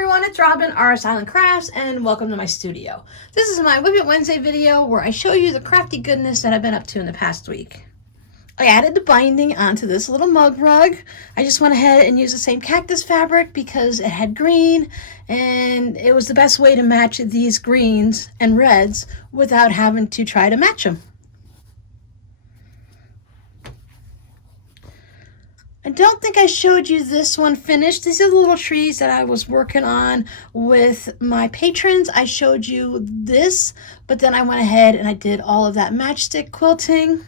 everyone, it's Robin, R Silent Crafts, and welcome to my studio. This is my Whip It Wednesday video where I show you the crafty goodness that I've been up to in the past week. I added the binding onto this little mug rug. I just went ahead and used the same cactus fabric because it had green, and it was the best way to match these greens and reds without having to try to match them. I don't think I showed you this one finished. These are the little trees that I was working on with my patrons. I showed you this, but then I went ahead and I did all of that matchstick quilting.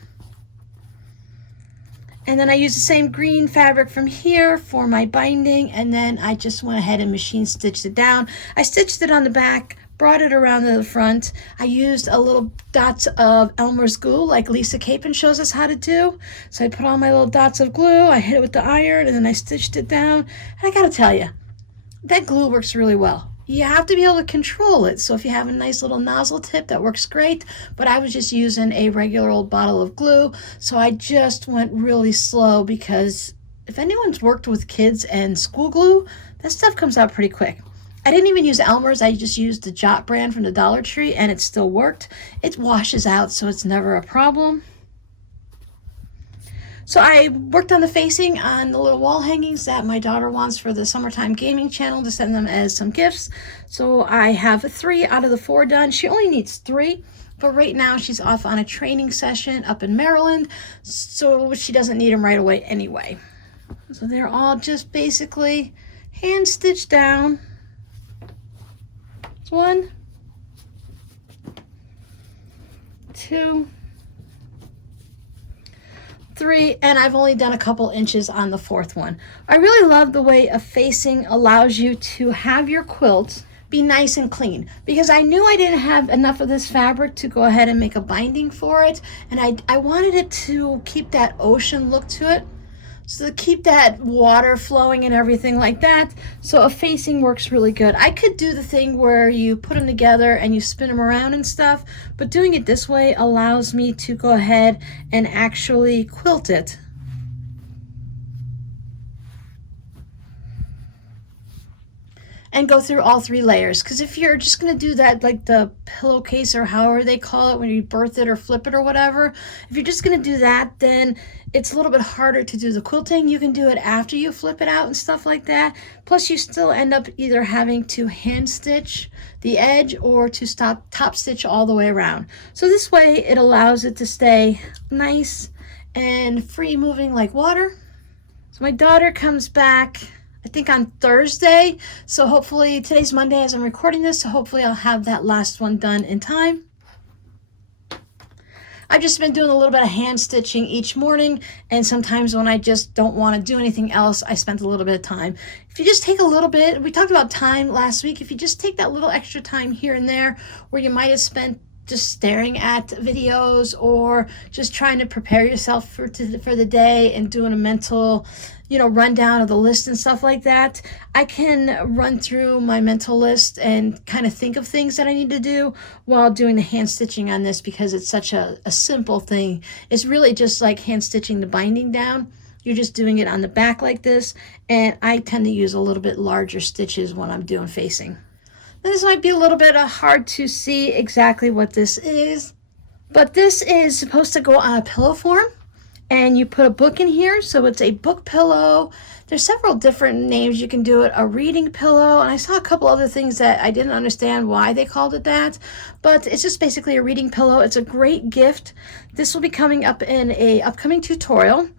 And then I used the same green fabric from here for my binding, and then I just went ahead and machine stitched it down. I stitched it on the back, brought it around to the front. I used a little dots of Elmer's glue like Lisa Capon shows us how to do. So I put on my little dots of glue, I hit it with the iron, and then I stitched it down. And I gotta tell you, that glue works really well. You have to be able to control it. So if you have a nice little nozzle tip, that works great. But I was just using a regular old bottle of glue. So I just went really slow because if anyone's worked with kids and school glue, that stuff comes out pretty quick. I didn't even use Elmer's. I just used the Jot brand from the Dollar Tree, and it still worked. It washes out, so it's never a problem. So I worked on the facing on the little wall hangings that my daughter wants for the summertime gaming channel to send them as some gifts. So I have 3 out of the 4 done. She only needs 3, but right now she's off on a training session up in Maryland, so she doesn't need them right away anyway. So they're all just basically hand stitched down. 1, 2, 3, and I've only done a couple inches on the 4th one. I really love the way a facing allows you to have your quilt be nice and clean, because I knew I didn't have enough of this fabric to go ahead and make a binding for it, and I wanted it to keep that ocean look to it. So to keep that water flowing and everything like that. So a facing works really good. I could do the thing where you put them together and you spin them around and stuff, but doing it this way allows me to go ahead and actually quilt it. And go through all 3 layers, because if you're just going to do that like the pillowcase or however they call it when you birth it or flip it or whatever, if you're just going to do that, then it's a little bit harder to do the quilting. You can do it after you flip it out and stuff like that. Plus you still end up either having to hand stitch the edge or to top stitch all the way around. So this way it allows it to stay nice and free moving like water. So my daughter comes back I think on Thursday, so hopefully, today's Monday as I'm recording this, so hopefully I'll have that last one done in time. I've just been doing a little bit of hand stitching each morning, and sometimes when I just don't want to do anything else, I spent a little bit of time. If you just take a little bit, we talked about time last week, if you just take that little extra time here and there where you might have spent just staring at videos or just trying to prepare yourself for the day and doing a mental rundown of the list and stuff like that, I can run through my mental list and kind of think of things that I need to do while doing the hand stitching on this, because it's such a simple thing. It's really just like hand stitching the binding down. You're just doing it on the back like this, and I tend to use a little bit larger stitches when I'm doing facing. This might be a little bit hard to see exactly what this is, but this is supposed to go on a pillow form, and you put a book in here, so it's a book pillow. There's several different names you can do it, a reading pillow, and I saw a couple other things that I didn't understand why they called it that, but it's just basically a reading pillow. It's a great gift. This will be coming up in a upcoming tutorial.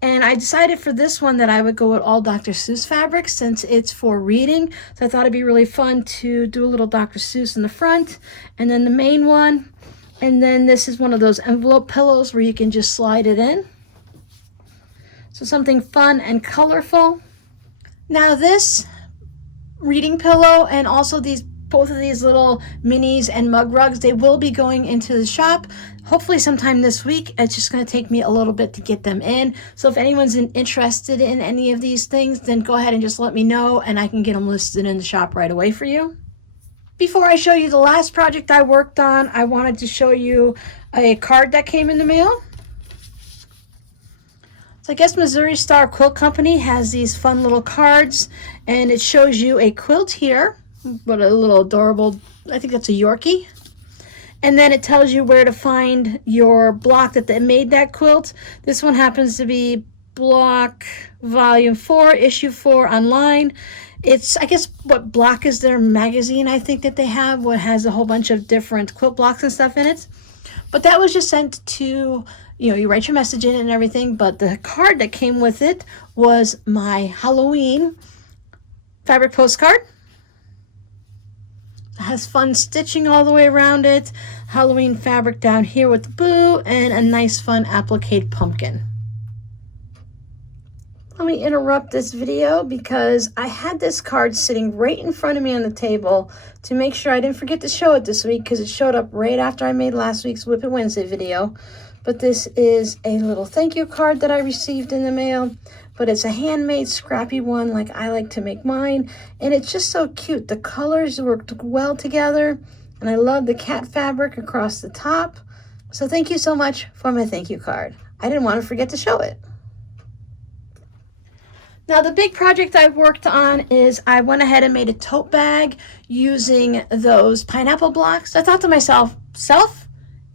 And I decided for this one that I would go with all Dr. Seuss fabric since it's for reading. So I thought it'd be really fun to do a little Dr. Seuss in the front, and then the main one. And then this is one of those envelope pillows where you can just slide it in. So something fun and colorful. Now this reading pillow and also both of these little minis and mug rugs, they will be going into the shop hopefully sometime this week. It's just going to take me a little bit to get them in. So if anyone's interested in any of these things, then go ahead and just let me know and I can get them listed in the shop right away for you. Before I show you the last project I worked on, I wanted to show you a card that came in the mail. So I guess Missouri Star Quilt Company has these fun little cards, and it shows you a quilt here. What a little adorable, I think that's a Yorkie. And then it tells you where to find your block that they made that quilt. This one happens to be block volume 4, issue 4 online. It's, I guess, what block is their magazine, I think, that they have, what has a whole bunch of different quilt blocks and stuff in it. But that was just sent to, you write your message in it and everything, but the card that came with it was my Halloween fabric postcard. It has fun stitching all the way around it, Halloween fabric down here with the boo, and a nice fun applique pumpkin. Let me interrupt this video because I had this card sitting right in front of me on the table to make sure I didn't forget to show it this week, because it showed up right after I made last week's WiP It Wednesday video. But this is a little thank you card that I received in the mail, but it's a handmade scrappy one like I like to make mine, and it's just so cute. The colors worked well together, and I love the cat fabric across the top. So thank you so much for my thank you card. I didn't want to forget to show it. Now the big project I've worked on is I went ahead and made a tote bag using those pineapple blocks. I thought to myself,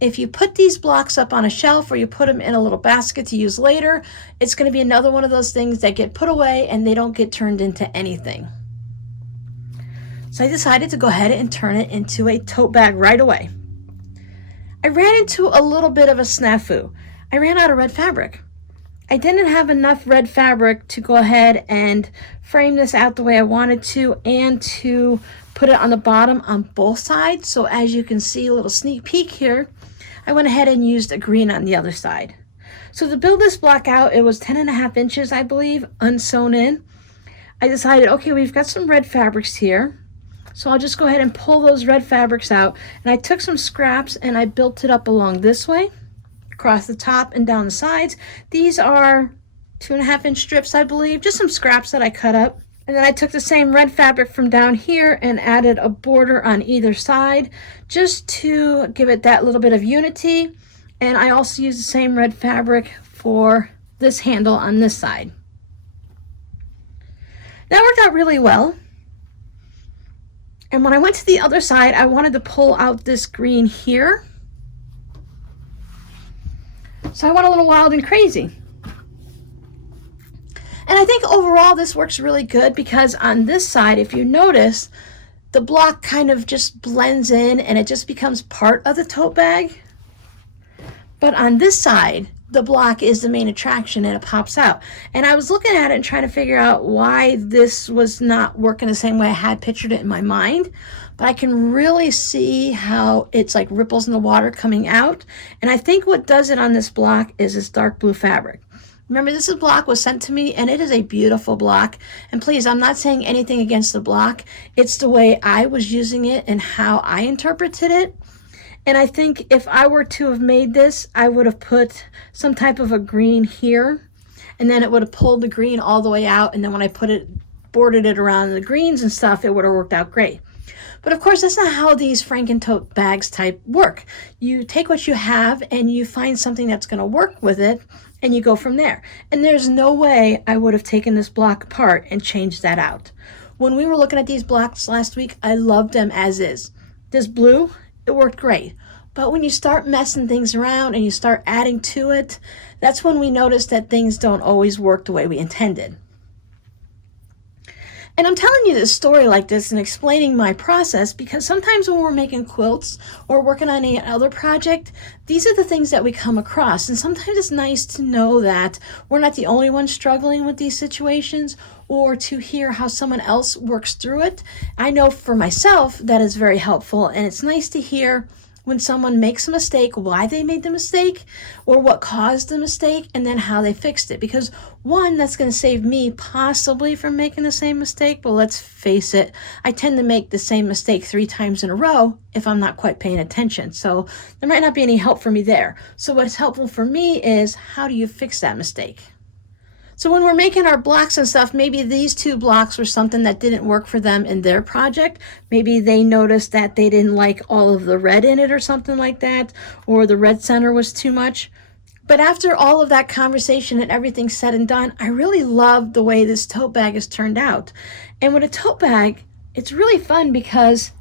if you put these blocks up on a shelf or you put them in a little basket to use later, it's going to be another one of those things that get put away and they don't get turned into anything. So I decided to go ahead and turn it into a tote bag right away. I ran into a little bit of a snafu. I ran out of red fabric. I didn't have enough red fabric to go ahead and frame this out the way I wanted to, and to put it on the bottom on both sides. So as you can see, a little sneak peek here, I went ahead and used a green on the other side. So to build this block out, it was 10.5 inches, I believe, unsewn in. I decided, okay, we've got some red fabrics here, so I'll just go ahead and pull those red fabrics out. And I took some scraps and I built it up along this way, across the top and down the sides. These are 2.5 inch strips, I believe, just some scraps that I cut up. And then I took the same red fabric from down here and added a border on either side just to give it that little bit of unity. And I also used the same red fabric for this handle on this side. That worked out really well. And when I went to the other side, I wanted to pull out this green here. So I went a little wild and crazy. And I think overall this works really good, because on this side, if you notice, the block kind of just blends in and it just becomes part of the tote bag. But on this side, the block is the main attraction and it pops out. And I was looking at it and trying to figure out why this was not working the same way I had pictured it in my mind. But I can really see how it's like ripples in the water coming out. And I think what does it on this block is this dark blue fabric. Remember, this block was sent to me, and it is a beautiful block. And please, I'm not saying anything against the block. It's the way I was using it and how I interpreted it. And I think if I were to have made this, I would have put some type of a green here, and then it would have pulled the green all the way out. And then when I bordered it around the greens and stuff, it would have worked out great. But of course, that's not how these Franken-tote bags type work. You take what you have and you find something that's going to work with it, and you go from there. And there's no way I would have taken this block apart and changed that out. When we were looking at these blocks last week, I loved them as is. This blue, it worked great. But when you start messing things around and you start adding to it, that's when we notice that things don't always work the way we intended. And I'm telling you this story like this and explaining my process because sometimes when we're making quilts or working on any other project, these are the things that we come across. And sometimes it's nice to know that we're not the only ones struggling with these situations, or to hear how someone else works through it. I know for myself that is very helpful, and it's nice to hear when someone makes a mistake, why they made the mistake, or what caused the mistake, and then how they fixed it. Because one, that's going to save me possibly from making the same mistake, but let's face it, I tend to make the same mistake 3 times in a row if I'm not quite paying attention. So there might not be any help for me there. So what's helpful for me is, how do you fix that mistake? So when we're making our blocks and stuff, maybe these 2 blocks were something that didn't work for them in their project. Maybe they noticed that they didn't like all of the red in it or something like that, or the red center was too much. But after all of that conversation and everything said and done, I really love the way this tote bag has turned out. And with a tote bag, it's really fun because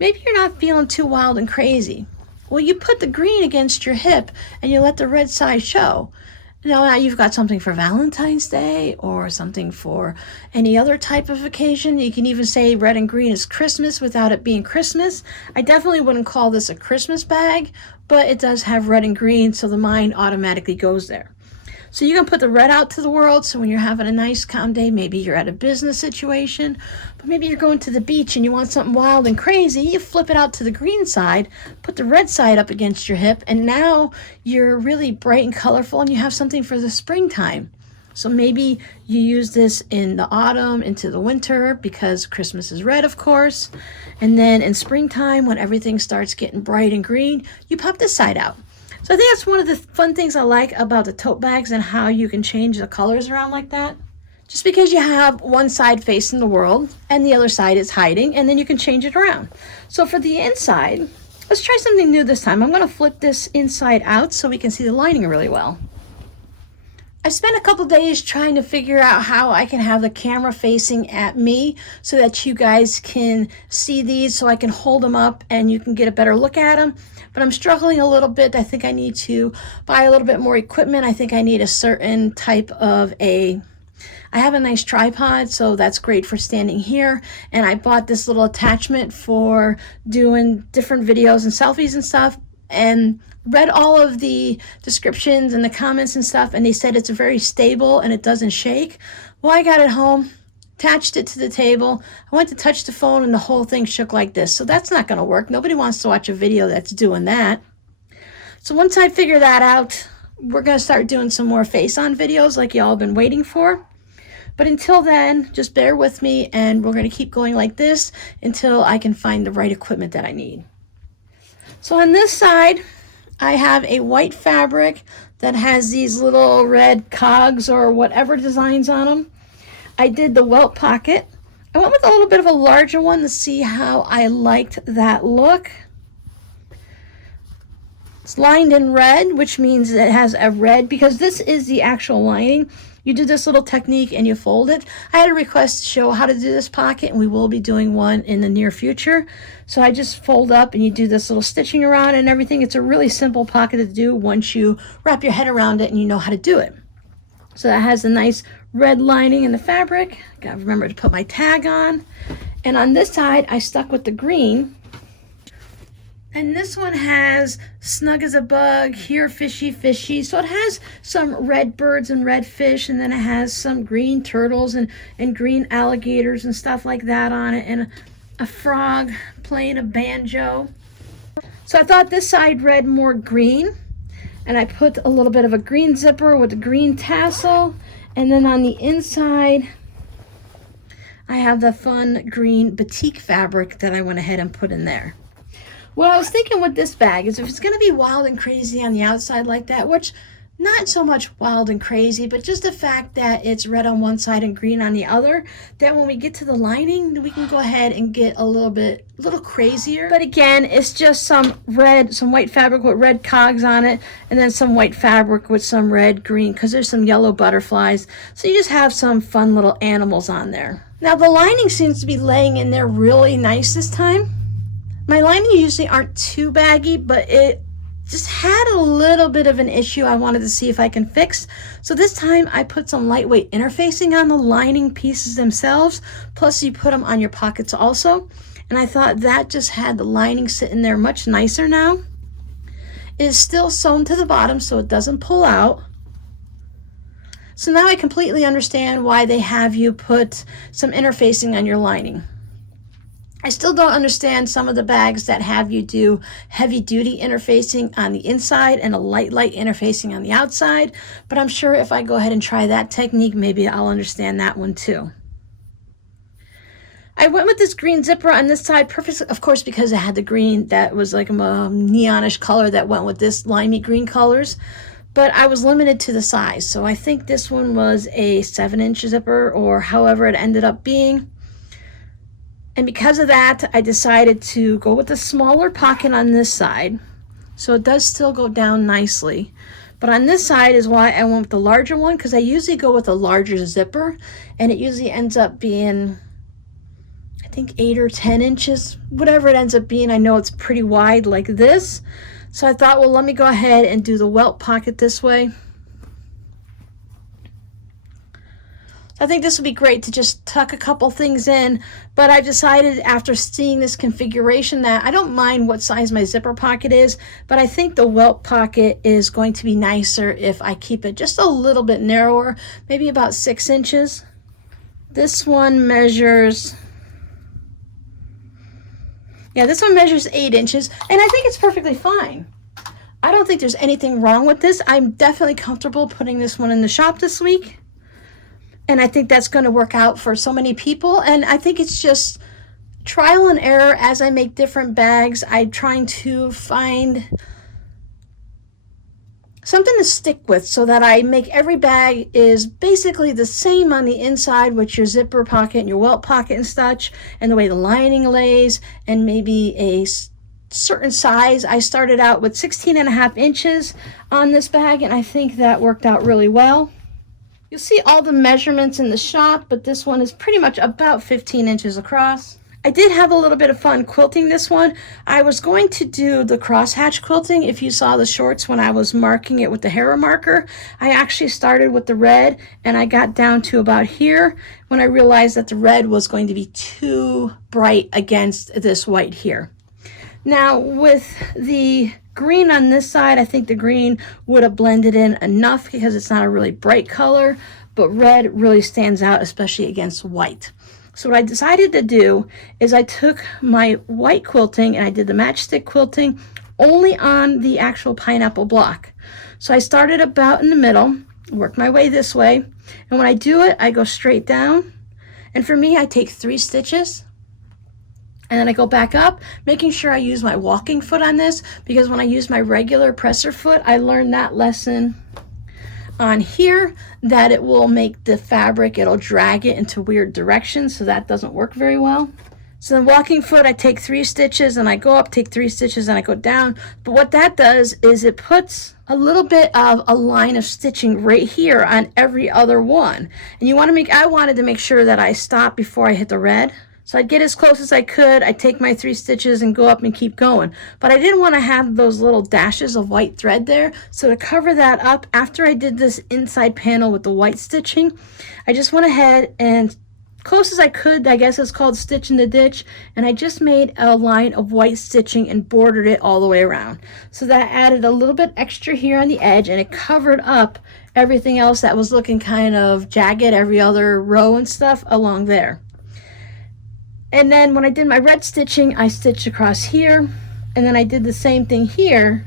maybe you're not feeling too wild and crazy. Well, you put the green against your hip and you let the red side show. Now you've got something for Valentine's Day or something for any other type of occasion. You can even say red and green is Christmas without it being Christmas. I definitely wouldn't call this a Christmas bag, but it does have red and green, so the mind automatically goes there. So you can put the red out to the world, so when you're having a nice calm day, maybe you're at a business situation, but maybe you're going to the beach and you want something wild and crazy, you flip it out to the green side, put the red side up against your hip, and now you're really bright and colorful and you have something for the springtime. So maybe you use this in the autumn into the winter because Christmas is red, of course. And then in springtime, when everything starts getting bright and green, you pop this side out. So I think that's one of the fun things I like about the tote bags and how you can change the colors around like that. Just because you have one side facing the world and the other side is hiding, and then you can change it around. So for the inside, let's try something new this time. I'm going to flip this inside out so we can see the lining really well. I spent a couple days trying to figure out how I can have the camera facing at me so that you guys can see these, so I can hold them up and you can get a better look at them. But I'm struggling a little bit. I think I need to buy a little bit more equipment. I think I need a certain type of I have a nice tripod, so that's great for standing here. And I bought this little attachment for doing different videos and selfies and stuff, and read all of the descriptions and the comments and stuff, and they said it's very stable and it doesn't shake. Well, I got it home, attached it to the table. I went to touch the phone and the whole thing shook like this. So that's not going to work. Nobody wants to watch a video that's doing that. So once I figure that out, we're going to start doing some more face-on videos like y'all have been waiting for. But until then, just bear with me, and we're going to keep going like this until I can find the right equipment that I need. So on this side, I have a white fabric that has these little red cogs or whatever designs on them. I did the welt pocket. I went with a little bit of a larger one to see how I liked that look. It's lined in red, which means it has a red, because this is the actual lining. You do this little technique and you fold it. I had a request to show how to do this pocket, and we will be doing one in the near future. So I just fold up and you do this little stitching around and everything. It's a really simple pocket to do once you wrap your head around it and you know how to do it. So that has a nice red lining in the fabric. Gotta remember to put my tag on. And on this side, I stuck with the green. And this one has snug as a bug, here fishy fishy. So it has some red birds and red fish, and then it has some green turtles and green alligators and stuff like that on it, and a frog playing a banjo. So I thought this side read more green, and I put a little bit of a green zipper with a green tassel, and then on the inside I have the fun green batik fabric that I went ahead and put in there. What I was thinking with this bag is if it's going to be wild and crazy on the outside like that, which not so much wild and crazy, but just the fact that it's red on one side and green on the other, that when we get to the lining, we can go ahead and get a little crazier. But again, it's just some white fabric with red cogs on it, and then some white fabric with some red, green, because there's some yellow butterflies. So you just have some fun little animals on there. Now the lining seems to be laying in there really nice this time. My lining usually aren't too baggy, but it just had a little bit of an issue I wanted to see if I can fix. So this time I put some lightweight interfacing on the lining pieces themselves, plus you put them on your pockets also. And I thought that just had the lining sitting there much nicer now. It is still sewn to the bottom so it doesn't pull out. So now I completely understand why they have you put some interfacing on your lining. I still don't understand some of the bags that have you do heavy duty interfacing on the inside and a light interfacing on the outside, but I'm sure if I go ahead and try that technique, maybe I'll understand that one too. I went with this green zipper on this side, perfect, of course, because it had the green that was like a neonish color that went with this limey green colors, but I was limited to the size. So I think this one was a 7-inch zipper or however it ended up being. And because of that, I decided to go with a smaller pocket on this side. So it does still go down nicely, But on this side is why I went with the larger one, because I usually go with a larger zipper, and it usually ends up being, I think, 8 or 10 inches, whatever it ends up being. I know it's pretty wide like this. So I thought, well, let me go ahead and do the welt pocket this way. I think this would be great to just tuck a couple things in, but I've decided after seeing this configuration that I don't mind what size my zipper pocket is, but I think the welt pocket is going to be nicer if I keep it just a little bit narrower, maybe about 6 inches. This one measures, this one measures 8 inches, and I think it's perfectly fine. I don't think there's anything wrong with this. I'm definitely comfortable putting this one in the shop this week. And I think that's going to work out for so many people. And I think it's just trial and error as I make different bags. I'm trying to find something to stick with so that I make every bag is basically the same on the inside with your zipper pocket and your welt pocket and such, and the way the lining lays, and maybe a certain size. I started out with 16.5 inches on this bag, and I think that worked out really well. You'll see all the measurements in the shop, but this one is pretty much about 15 inches across. I did have a little bit of fun quilting this one. I was going to do the crosshatch quilting. If you saw the shorts when I was marking it with the Hera marker, I actually started with the red and I got down to about here when I realized that the red was going to be too bright against this white here. Now with the green on this side, I think the green would have blended in enough because it's not a really bright color, but red really stands out, especially against white. So what I decided to do is I took my white quilting and I did the matchstick quilting only on the actual pineapple block. So I started about in the middle, worked my way this way, and when I do it, I go straight down. And for me, I take 3 stitches. And then I go back up, making sure I use my walking foot on this, because when I use my regular presser foot, I learned that lesson on here, that it will make the fabric, it'll drag it into weird directions, so that doesn't work very well. So the walking foot, I take 3 stitches and I go up, take 3 stitches and I go down. But what that does is it puts a little bit of a line of stitching right here on every other one. And you want to make, I wanted to make sure that I stop before I hit the red. So I'd get as close as I could. I'd take my 3 stitches and go up and keep going. But I didn't want to have those little dashes of white thread there. So to cover that up, after I did this inside panel with the white stitching, I just went ahead and close as I could, I guess it's called stitch in the ditch, and I just made a line of white stitching and bordered it all the way around. So that added a little bit extra here on the edge, and it covered up everything else that was looking kind of jagged, every other row and stuff along there. And then when I did my red stitching, I stitched across here, and then I did the same thing here,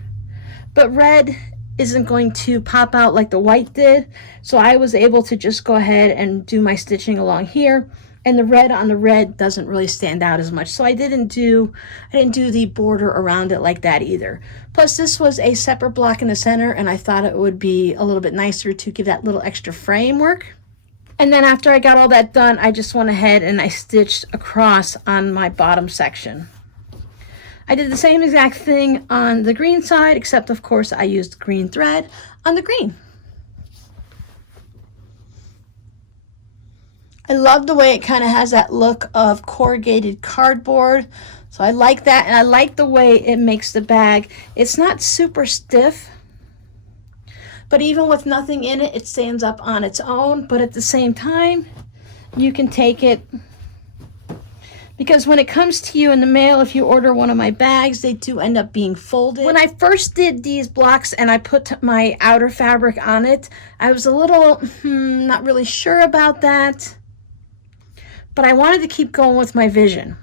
but red isn't going to pop out like the white did, so I was able to just go ahead and do my stitching along here, and the red on the red doesn't really stand out as much, so I didn't do the border around it like that either. Plus this was a separate block in the center, and I thought it would be a little bit nicer to give that little extra framework. And then after I got all that done, I just went ahead and I stitched across on my bottom section. I did the same exact thing on the green side, except of course I used green thread on the green. I love the way it kind of has that look of corrugated cardboard. So I like that, and I like the way it makes the bag. It's not super stiff, but even with nothing in it, it stands up on its own. But at the same time, you can take it, because when it comes to you in the mail, if you order one of my bags, they do end up being folded. When I first did these blocks and I put my outer fabric on it, I was a little not really sure about that, but I wanted to keep going with my vision.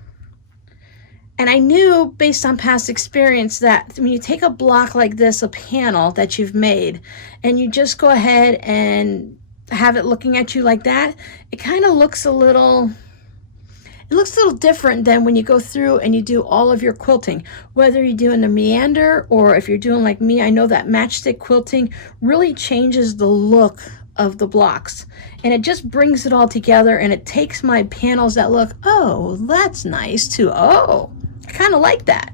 And I knew based on past experience that when you take a block like this, a panel that you've made, and you just go ahead and have it looking at you like that, it kind of looks a little, different than when you go through and you do all of your quilting. Whether you're doing the meander or if you're doing like me, I know that matchstick quilting really changes the look of the blocks, and it just brings it all together, and it takes my panels that look, oh, that's nice, to, oh, I kind of like that.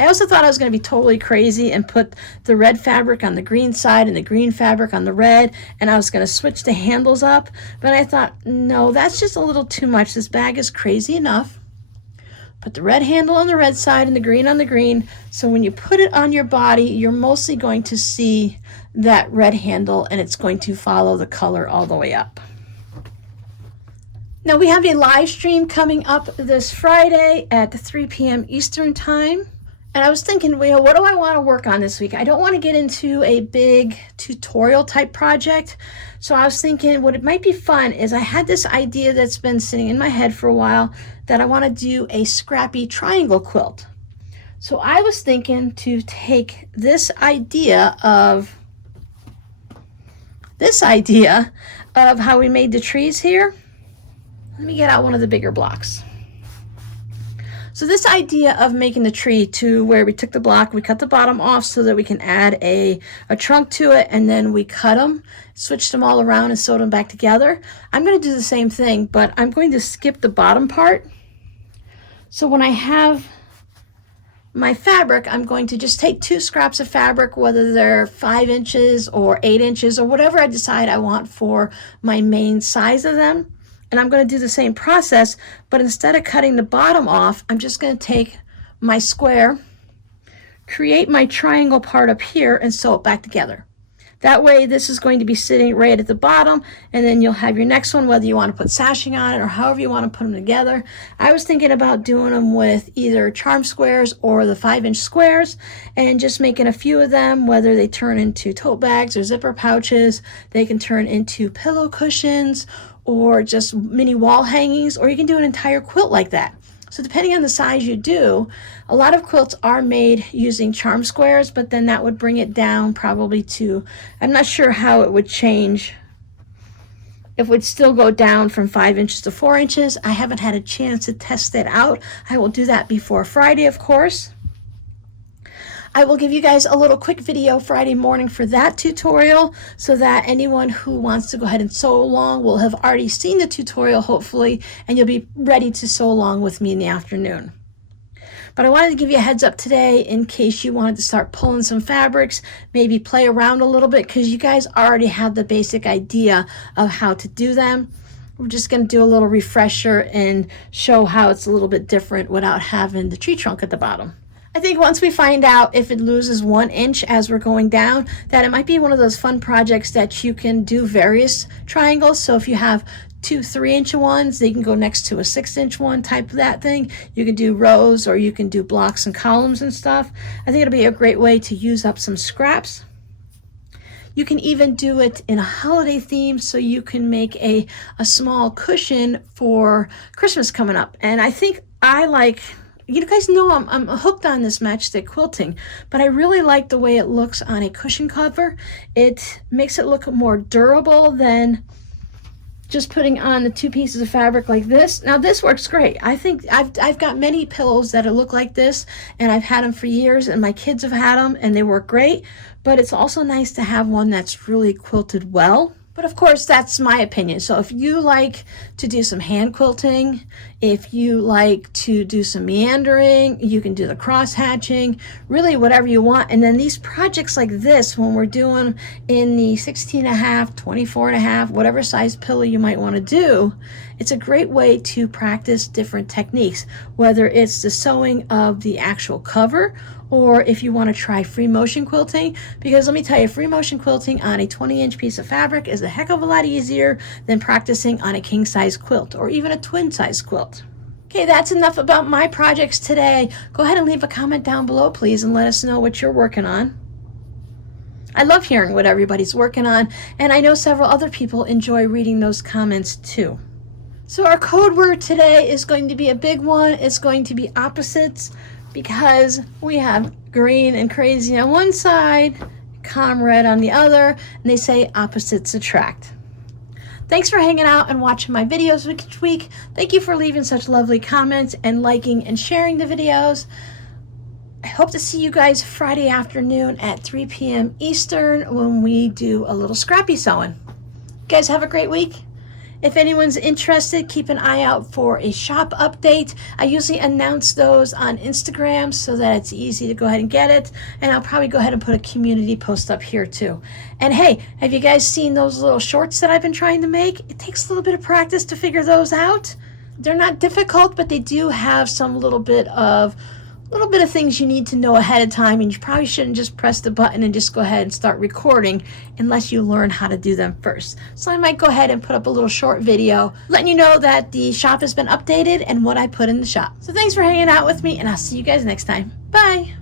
I also thought I was going to be totally crazy and put the red fabric on the green side and the green fabric on the red, and I was going to switch the handles up, but I thought, no, that's just a little too much. This bag is crazy enough. Put the red handle on the red side and the green on the green, so when you put it on your body, you're mostly going to see that red handle, and it's going to follow the color all the way up. Now we have a live stream coming up this Friday at 3 p.m. Eastern time. And I was thinking, well, what do I want to work on this week? I don't want to get into a big tutorial type project. So I was thinking what it might be fun is I had this idea that's been sitting in my head for a while that I want to do a scrappy triangle quilt. So I was thinking to take this idea of how we made the trees here. Let me get out one of the bigger blocks. So this idea of making the tree to where we took the block, we cut the bottom off so that we can add a trunk to it, and then we cut them, switched them all around and sewed them back together. I'm going to do the same thing, but I'm going to skip the bottom part. So when I have my fabric, I'm going to just take 2 scraps of fabric, whether they're 5 inches or 8 inches or whatever I decide I want for my main size of them. And I'm going to do the same process, but instead of cutting the bottom off, I'm just going to take my square, create my triangle part up here, and sew it back together. That way this is going to be sitting right at the bottom, and then you'll have your next one, whether you want to put sashing on it or however you want to put them together. I was thinking about doing them with either charm squares or the 5-inch squares, and just making a few of them, whether they turn into tote bags or zipper pouches. They can turn into pillow cushions or just mini wall hangings, or you can do an entire quilt like that. So depending on the size you do, a lot of quilts are made using charm squares, but then that would bring it down probably to, I'm not sure how it would change. It would still go down from 5 inches to 4 inches. I haven't had a chance to test that out. I will do that before Friday, of course. I will give you guys a little quick video Friday morning for that tutorial, so that anyone who wants to go ahead and sew along will have already seen the tutorial, hopefully, and you'll be ready to sew along with me in the afternoon. But I wanted to give you a heads up today in case you wanted to start pulling some fabrics, maybe play around a little bit, because you guys already have the basic idea of how to do them. We're just going to do a little refresher and show how it's a little bit different without having the tree trunk at the bottom. I think once we find out if it loses 1 inch as we're going down, that it might be one of those fun projects that you can do various triangles. So if you have 2 3-inch ones, they can go next to a 6-inch one, type of that thing. You can do rows, or you can do blocks and columns and stuff. I think it'll be a great way to use up some scraps. You can even do it in a holiday theme, so you can make a small cushion for Christmas coming up. And I think I like, you guys know I'm hooked on this matchstick quilting, but I really like the way it looks on a cushion cover. It makes it look more durable than just putting on the 2 pieces of fabric like this. Now this works great. I think I've got many pillows that look like this, and I've had them for years, and my kids have had them, and they work great. But it's also nice to have one that's really quilted well. But of course, that's my opinion. So if you like to do some hand quilting, if you like to do some meandering, you can do the cross hatching, really whatever you want. And then these projects like this, when we're doing in the 16.5, 24.5, whatever size pillow you might want to do, it's a great way to practice different techniques, whether it's the sewing of the actual cover, or if you want to try free motion quilting, because let me tell you, free motion quilting on a 20-inch piece of fabric is a heck of a lot easier than practicing on a king size quilt or even a twin size quilt. Okay, that's enough about my projects today. Go ahead and leave a comment down below, please, and let us know what you're working on. I love hearing what everybody's working on, and I know several other people enjoy reading those comments too. So our code word today is going to be a big one. It's going to be opposites, because we have green and crazy on one side, comrade on the other, and they say opposites attract. Thanks for hanging out and watching my videos each week. Thank you for leaving such lovely comments and liking and sharing the videos. I hope to see you guys Friday afternoon at 3 p.m. Eastern when we do a little scrappy sewing. You guys have a great week, If anyone's interested, keep an eye out for a shop update. I usually announce those on Instagram so that it's easy to go ahead and get it. And I'll probably go ahead and put a community post up here too. And hey, have you guys seen those little shorts that I've been trying to make? It takes a little bit of practice to figure those out. They're not difficult, but they do have some little bit of things you need to know ahead of time, and you probably shouldn't just press the button and just go ahead and start recording unless you learn how to do them first. So I might go ahead and put up a little short video letting you know that the shop has been updated and what I put in the shop. So thanks for hanging out with me, and I'll see you guys next time. Bye.